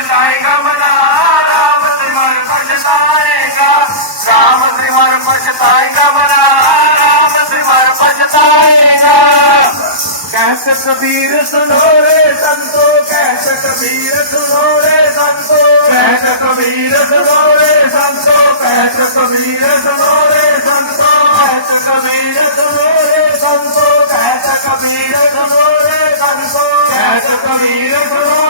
گا رام تیمنگ بجتا رام تیمنگ بچتا گا گمنا رام تیمار بجتا کیس کبھی سندورے سنسو کی چبیرت سورے سنسو کہ کبھی رو رے سنسو کہ کبھی رو رے سنسو کہ کبھیرت سورے سنسو کبیر سنورے سورے سنسو کی چبیر کھورے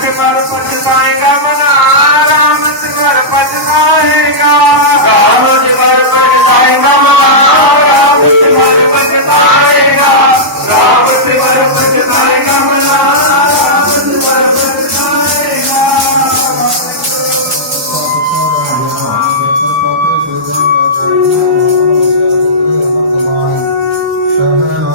پچ پائے گا بنا آرام تک پچ پائے گا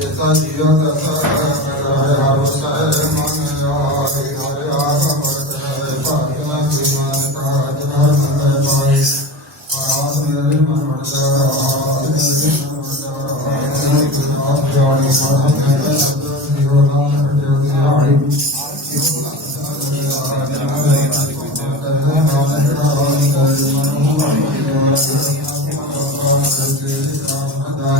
جسا جیوا جسا سارا هر ہارس سال ایمان اے ہر ہارس امرت ہے پاکان جیوان کاج ہر سندر پائے پر ادرے ہر من مرتا ہے اذن سے مننا رہا ہے جنوں جان صاحب تے سبوں جیوان دی آڑی اس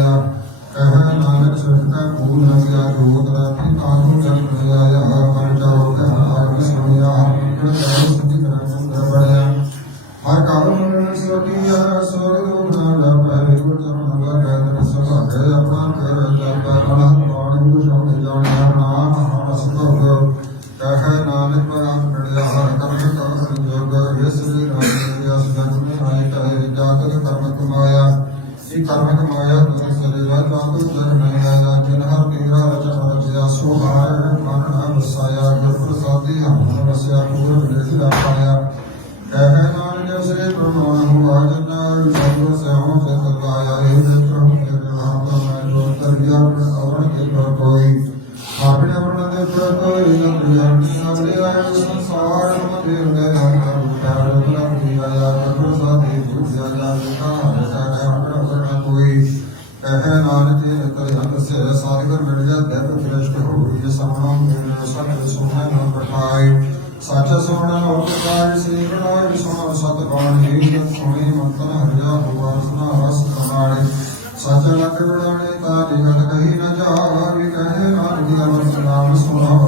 آیا کہہ نانک سرکتا کھول ہمیا روت راتی کانو جن پڑھیا یا ہر مر جاؤ کہ ہر آر کی سنیا ہر کتر جاؤ سنی کرن سنگر بڑھیا ہر کانو جن سرکتیا سورگ اپنا لب پہلے کو جن ہوا کہہ کر سبا ہے اپنا کہہ رہ جاتا ہر ہر پانی کو شاہ دے جاؤ یا ہر نام ہر مستا ہوگا کہہ نانک پر آن پڑھیا ہر کمی کر سن جاؤ گا یہ سری رانی سنیا سجن میں آئی چاہے جا کر کرمت مایا سی کرمت مایا اپنے اپنے دیتا کوئی اپنے اپنے اپنے آئے سنسار مدیر گئے سونا ہوتے سیوا سونا ست کون ہی سونی منتر ہریا ہوا سنا ہس کماڑے سچ لکڑے تاری گل کہیں نہ جا بھی کہے ہر گیا سنا سونا ہو